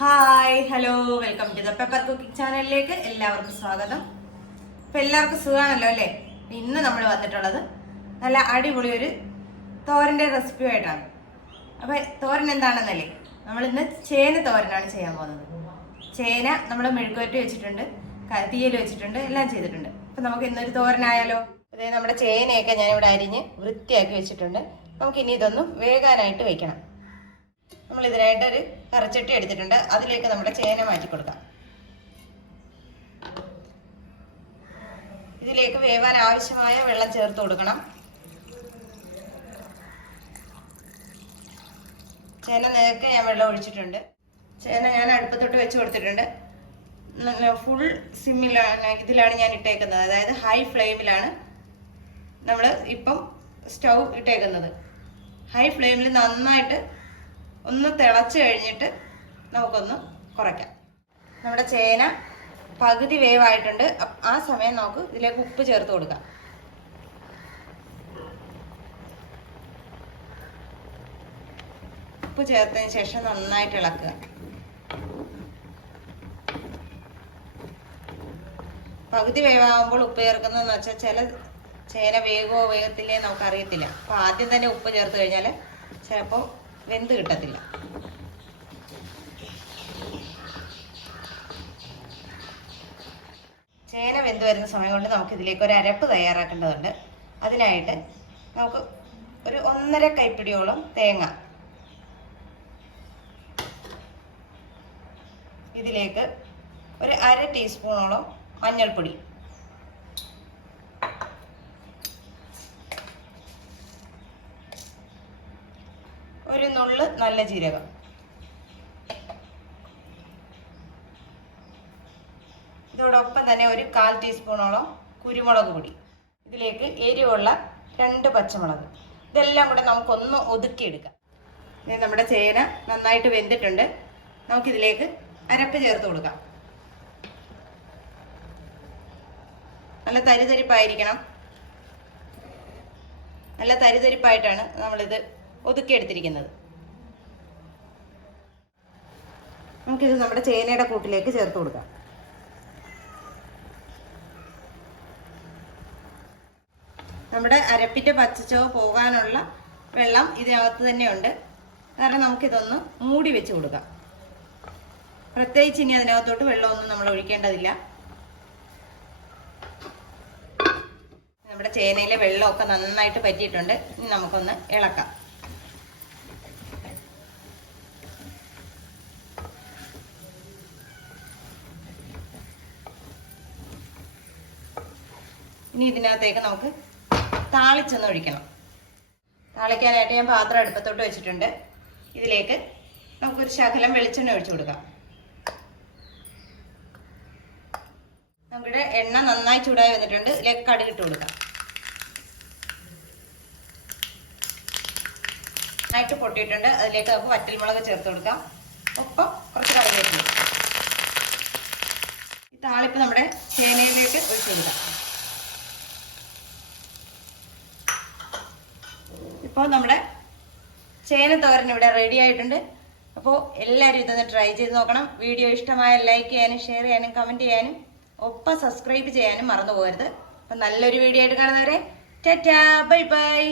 Hi hello welcome to the pepper cooking ചാനലിലേക്ക് എല്ലാവർക്കും സ്വാഗതം. ഇപ്പം എല്ലാവർക്കും സുഖമാണല്ലോ അല്ലേ? ഇന്ന് നമ്മൾ വന്നിട്ടുള്ളത് നല്ല അടിപൊളി ഒരു തോരന്റെ റെസിപ്പി ആയിട്ടാണ്. അപ്പൊ തോരൻ എന്താണെന്നല്ലേ? നമ്മൾ ഇന്ന് ചേന തോരനാണ് ചെയ്യാൻ പോകുന്നത്. ചേന നമ്മൾ മെഴുക്കുവരട്ടി വെച്ചിട്ടുണ്ട് തീയൽ വെച്ചിട്ടുണ്ട് എല്ലാം ചെയ്തിട്ടുണ്ട്. അപ്പൊ നമുക്ക് ഇന്നൊരു തോരനായാലോ? അതായത് നമ്മുടെ ചേനയൊക്കെ ഞാനിവിടെ അരിഞ്ഞ് വൃത്തിയാക്കി വെച്ചിട്ടുണ്ട്. നമുക്ക് ഇനി ഇതൊന്ന് വേകാനായിട്ട് വെക്കണം. നമ്മൾ ഇതിനായിട്ട് ഒരു കറച്ചട്ടി എടുത്തിട്ടുണ്ട്. അതിലേക്ക് നമ്മുടെ ചേന മാറ്റി കൊടുക്കാം. ഇതിലേക്ക് വേവാൻ ആവശ്യമായ വെള്ളം ചേർത്ത് കൊടുക്കണം. ചേന നേരത്തെ ഞാൻ വെള്ളം ഒഴിച്ചിട്ടുണ്ട്. ചേന ഞാൻ അടുപ്പത്തോട്ട് വെച്ച് കൊടുത്തിട്ടുണ്ട്. ഫുൾ സിമ്മിലാണ് ഇതിലാണ് ഞാൻ ഇട്ടേക്കുന്നത്. അതായത് ഹൈ ഫ്ലെയിമിലാണ് നമ്മൾ ഇപ്പം സ്റ്റൗ ഇട്ടേക്കുന്നത്. ഹൈ ഫ്ലെയിമിൽ നന്നായിട്ട് ഒന്ന് തിളച്ച് കഴിഞ്ഞിട്ട് നമുക്കൊന്ന് കുറയ്ക്കാം. നമ്മുടെ ചേന പകുതി വേവായിട്ടുണ്ട്. ആ സമയം നമുക്ക് ഇതിലേക്ക് ഉപ്പ് ചേർത്ത് കൊടുക്കാം. ഉപ്പ് ചേർത്തതിന് ശേഷം നന്നായിട്ട് ഇളക്കുക. പകുതി വേവാകുമ്പോൾ ഉപ്പ് ചേർക്കുന്നതെന്ന് വെച്ചാൽ ചില ചേന വേഗമോ വേഗത്തില്ലേ നമുക്ക് അറിയത്തില്ല അപ്പൊ ആദ്യം തന്നെ ഉപ്പ് ചേർത്ത് കഴിഞ്ഞാൽ ചിലപ്പോൾ വെന്ത് കിട്ടത്തില്ല. ചേന വെന്ത് വരുന്ന സമയം കൊണ്ട് നമുക്ക് ഇതിലേക്ക് ഒരു അരപ്പ് തയ്യാറാക്കേണ്ടതുണ്ട്. അതിനായിട്ട് നമുക്ക് ഒരു ഒന്നര കൈപ്പിടിയോളം തേങ്ങ ഇതിലേക്ക് ഒരു അര ടീസ്പൂണോളം മഞ്ഞൾപ്പൊടി ഒരു നുള്ള് നല്ല ജീരകം. ഇതോടൊപ്പം തന്നെ ഒരു കാൽ ടീസ്പൂണോളം കുരുമുളക് പൊടി. ഇതിലേക്ക് എരിവുള്ള രണ്ട് പച്ചമുളക്. ഇതെല്ലാം കൂടെ നമുക്കൊന്ന് ഒതുക്കിയെടുക്കാം. ഇനി നമ്മുടെ ചേന നന്നായിട്ട് വെന്തിട്ടുണ്ട്. നമുക്കിതിലേക്ക് അരപ്പ് ചേർത്ത് കൊടുക്കാം. നല്ല തരിതരിപ്പായിരിക്കണം. നല്ല തരിതരിപ്പായിട്ടാണ് നമ്മളിത് ഒതുക്കിയെടുത്തിരിക്കുന്നത്. നമുക്കിത് നമ്മുടെ ചേനയുടെ കൂട്ടിലേക്ക് ചേർത്ത് കൊടുക്കാം. നമ്മുടെ അരപ്പിന്റെ പച്ചച്ചോ പോകാനുള്ള വെള്ളം ഇതിനകത്ത് തന്നെയുണ്ട്. കാരണം നമുക്കിതൊന്ന് മൂടി വെച്ച് കൊടുക്കാം. പ്രത്യേകിച്ച് ഇനി അതിനകത്തോട്ട് വെള്ളമൊന്നും നമ്മൾ ഒഴിക്കേണ്ടതില്ല. നമ്മുടെ ചേനയിലെ വെള്ളമൊക്കെ നന്നായിട്ട് പറ്റിയിട്ടുണ്ട്. ഇനി നമുക്കൊന്ന് ഇളക്കാം. ഇനി ഇതിനകത്തേക്ക് നമുക്ക് താളിച്ചെന്ന് ഒഴിക്കണം. താളിക്കാനായിട്ട് ഞാൻ പാത്രം അടുപ്പത്തോട്ട് വെച്ചിട്ടുണ്ട്. ഇതിലേക്ക് നമുക്കൊരു ശകലം വെളിച്ചെണ്ണ ഒഴിച്ചു കൊടുക്കാം. നമ്മുടെ എണ്ണ നന്നായി ചൂടായി വന്നിട്ടുണ്ട്. ഇതിലേക്ക് കടുക് ഇട്ട് കൊടുക്കാം. നന്നായിട്ട് പൊട്ടിയിട്ടുണ്ട്. അതിലേക്ക് നമുക്ക് വറ്റൽമുളക് ചേർത്ത് കൊടുക്കാം. ഒപ്പം കുറച്ച് കറിവേപ്പില. ഈ താളിപ്പ് നമ്മുടെ ചേനയിലേക്ക് ഒഴിച്ചു കൊടുക്കാം. ഇപ്പോൾ നമ്മുടെ ചേന തോരൻ ഇവിടെ റെഡി ആയിട്ടുണ്ട്. അപ്പോൾ എല്ലാവരും ഇതൊന്ന് ട്രൈ ചെയ്ത് നോക്കണം. വീഡിയോ ഇഷ്ടമായ ലൈക്ക് ചെയ്യാനും ഷെയർ ചെയ്യാനും കമന്റ് ചെയ്യാനും ഒപ്പം സബ്സ്ക്രൈബ് ചെയ്യാനും മറന്നു പോകരുത്. അപ്പം നല്ലൊരു വീഡിയോ ആയിട്ട് കാണുന്നവരെ ടാറ്റാ ബൈ ബൈ